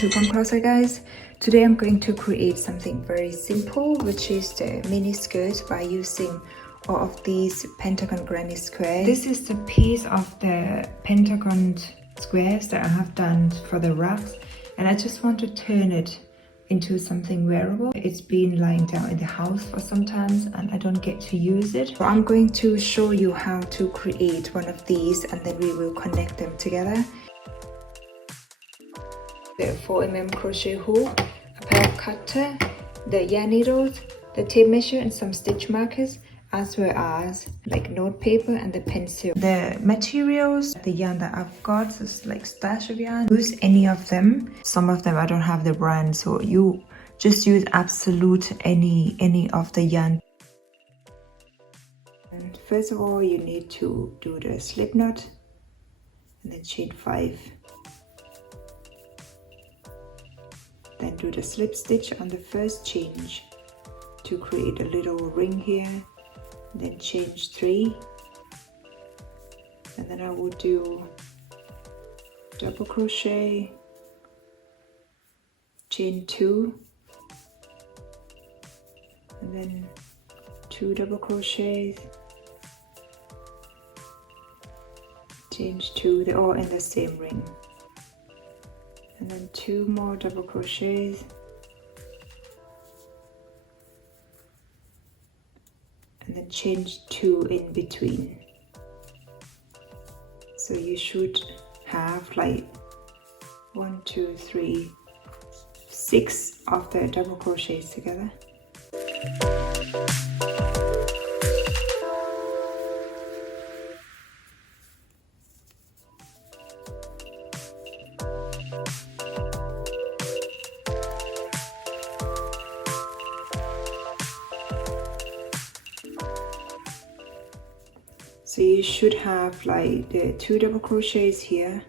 to POMCLOSET, guys. Today I'm going to create something very simple, which is the mini skirt by using all of these pentagon granny squares. This is the piece of the pentagon squares that I have done for the ruffs, and I just want to turn it into something wearable. It's been lying down in the house for some time and I don't get to use it. So I'm going to show you how to create one of these, and then we will connect them together. The 4mm crochet hook, a pair of cutter, the yarn needles, the tape measure and some stitch markers, as well as like note paper and the pencil. The materials, the yarn that I've got is like stash of yarn. Use any of them. Some of them I don't have the brand, so you just use absolute any of the yarn. And first of all, you need to do the slip knot and then chain 5. Then do the slip stitch on the first change to create a little ring here. Then chain 3, and then I will do double crochet, chain 2, and then 2 double crochets, chain 2. They're all in the same ring, and then 2 more double crochets, and then chain 2 in between. So you should have like 1, 2, 3, 6 of the double crochets together. So you should have like the 2 double crochets here,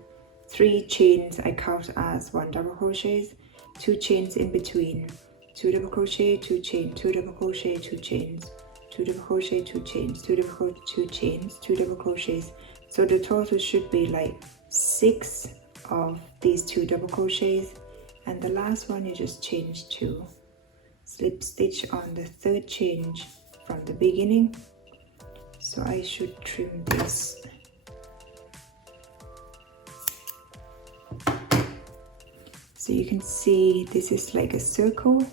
3 chains I count as 1 double crochets, 2 chains in between, 2 double crochet, 2 chain, 2 double crochet, 2 chains, 2 double crochet, 2 chains, 2 double crochet, 2 chains, 2 double crochets. So the total should be like 6 of these 2 double crochets, and the last one you just chain 2, slip stitch on the 3rd change from the beginning. So I should trim this. So you can see this is like a circle.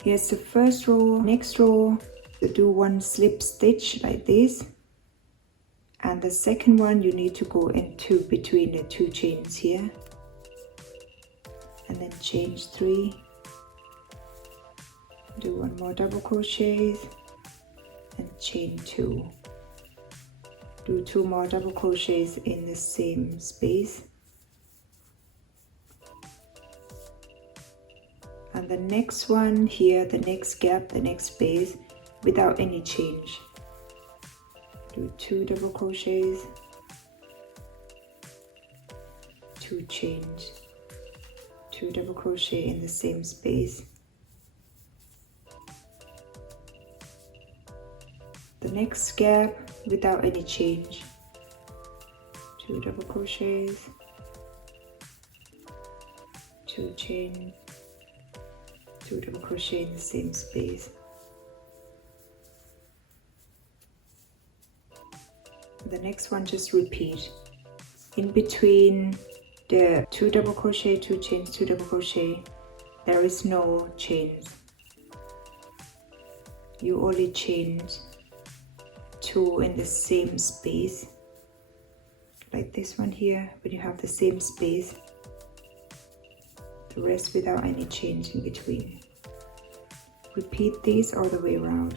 Here's the first row. Next row, you do 1 slip stitch like this. And the second one you need to go into between the 2 chains here. And then chain 3. Do 1 more double crochet and chain 2. Do 2 more double crochets in the same space, and the next one here, the next gap, the next space, without any change, do 2 double crochets, 2 chains, 2 double crochet in the same space. The next gap without any change, 2 double crochets, 2 chain, 2 double crochet in the same space. The next one just repeat. In between the 2 double crochet, 2 chains, 2 double crochet, there is no chains. You only chain 2 in the same space, like this one here, but you have the same space, the rest without any change in between. Repeat these all the way around.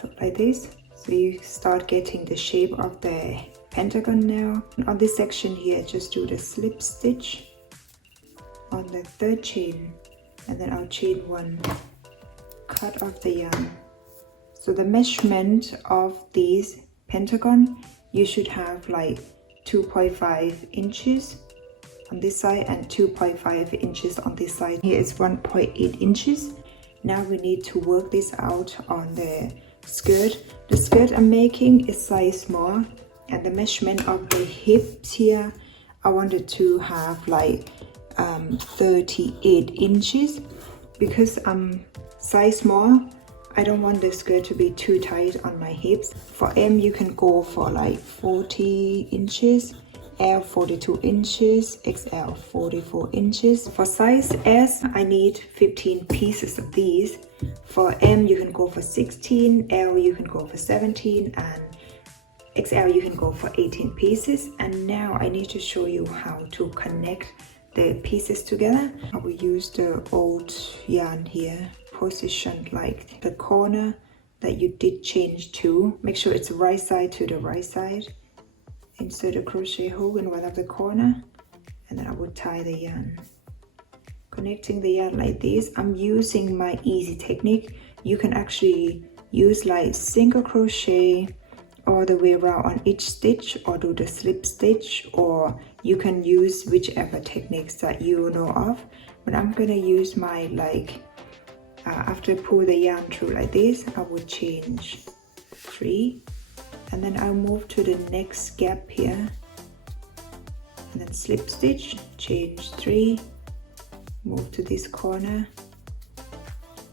So like this. So you start getting the shape of the pentagon now. On this section here, just do the slip stitch on the 3rd chain, and then I'll chain 1, cut off the yarn. So the measurement of these pentagon, you should have like 2.5 inches on this side and 2.5 inches on this side. Here is 1.8 inches. Now we need to work this out on the skirt. The skirt I'm making is size small, and the measurement of the hips here, I wanted to have like 38 inches because I'm size small. I don't want the skirt to be too tight on my hips. For M you can go for like 40 inches, L 42 inches, XL 44 inches. For size S I need 15 pieces of these. For M you can go for 16, L you can go for 17, and XL you can go for 18 pieces. And now I need to show you how to connect the pieces together. I will use the old yarn here, positioned like the corner that you did change to. Make sure it's the right side to the right side. Insert a crochet hook in one of the corner, and then I will tie the yarn. Connecting the yarn like this. I'm using my easy technique. You can actually use like single crochet all the way around on each stitch, or do the slip stitch, or you can use whichever techniques that you know of. But I'm gonna use my after I pull the yarn through like this, I will change 3, and then I'll move to the next gap here, and then slip stitch, change 3, move to this corner,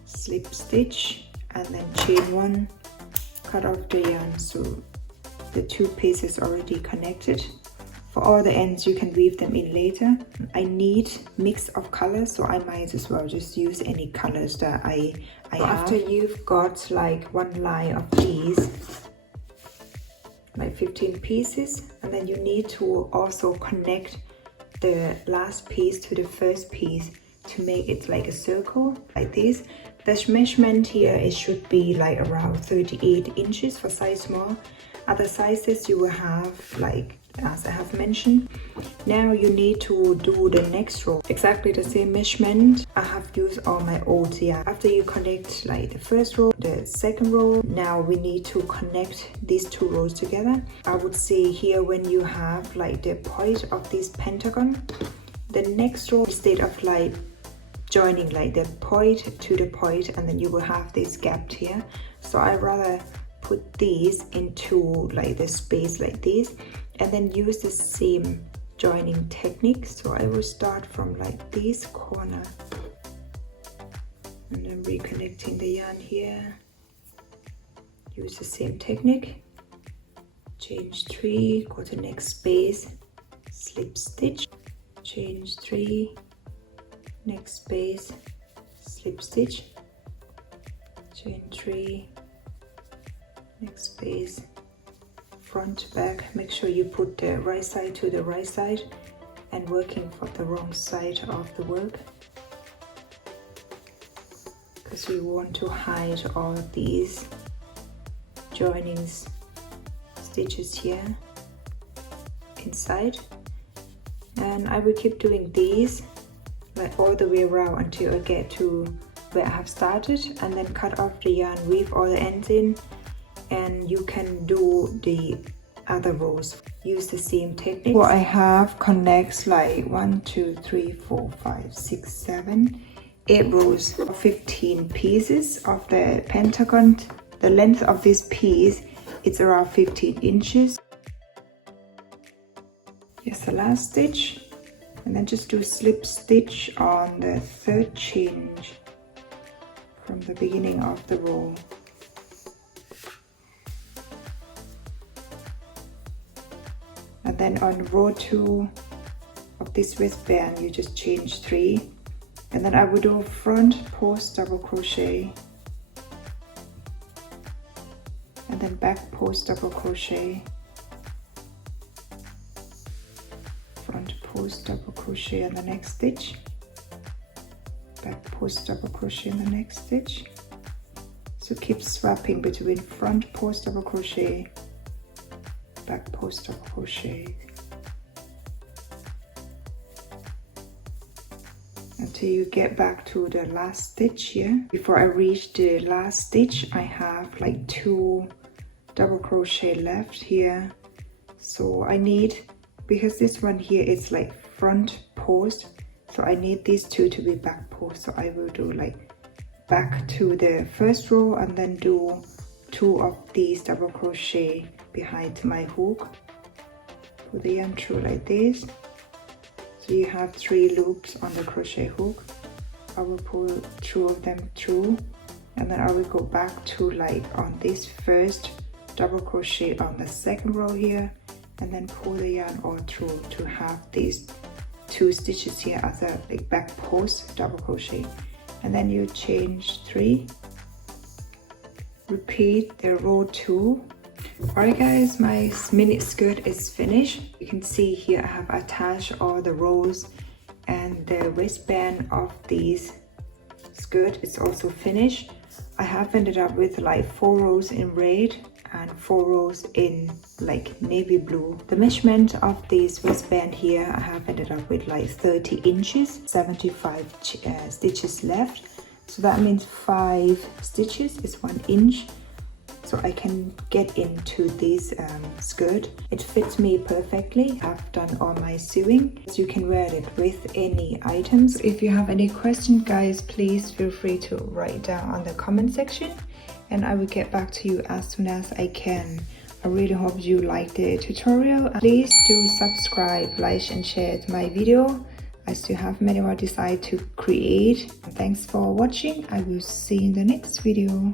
slip stitch, and then chain 1, cut off the yarn so the 2 pieces already connected. For all the ends you can weave them in later. I need mix of colors, so I might as well just use any colors that I have. After you've got like one line of these, like 15 pieces, and then you need to also connect the last piece to the first piece to make it like a circle like this. The measurement here, it should be like around 38 inches for size small. Other sizes you will have like as I have mentioned. Now you need to do the next row, exactly the same measurement. I have used all my old yarn. After you connect like the first row, the second row, now we need to connect these 2 rows together. I would say here when you have like the point of this pentagon, the next row, instead of like joining like the point to the point, and then you will have this gap here. So I rather put these into like the space like this, and then use the same joining technique. So I will start from like this corner, and then reconnecting the yarn here. Use the same technique, change 3, go to next space, slip stitch, change 3, next space, slip stitch, chain 3, next space, front to back. Make sure you put the right side to the right side and working for the wrong side of the work, because we want to hide all of these joining stitches here inside. And I will keep doing these like all the way around until I get to where I have started, and then cut off the yarn, weave all the ends in, and you can do the other rows. Use the same technique. What I have connects like 1, 2, 3, 4, 5, 6, 7, 8 rows of 15 pieces of the pentagon. The length of this piece is around 15 inches. Here's the last stitch, and then just do slip stitch on the 3rd chain from the beginning of the row. And then on row 2 of this wristband you just change 3, and then I will do front post double crochet, and then back post double crochet, front post double crochet in the next stitch, back post double crochet in the next stitch. So keep swapping between front post double crochet, back post double crochet, until you get back to the last stitch here. Before I reach the last stitch, I have like 2 double crochet left here. So I need, because this one here is like front post, so I need these two to be back post. So I will do like back to the first row and then do 2 of these double crochet behind my hook. Put the yarn through like this, so you have 3 loops on the crochet hook. I will pull 2 of them through, and then I will go back to like on this first double crochet on the second row here, and then pull the yarn all through to have these 2 stitches here as a like back post double crochet. And then you change 3, repeat the row 2. Alright guys, my mini skirt is finished. You can see here I have attached all the rows, and the waistband of this skirt is also finished. I have ended up with like 4 rows in red and 4 rows in like navy blue. The measurement of this waistband here, I have ended up with like 30 inches, 75 stitches left. So that means 5 stitches is 1 inch. So I can get into this skirt. It fits me perfectly. I've done all my sewing. So you can wear it with any items. If you have any questions, guys, please feel free to write down on the comment section, and I will get back to you as soon as I can. I really hope you liked the tutorial. Please do subscribe, like and share my video. I still have many more designs to create. Thanks for watching. I will see you in the next video.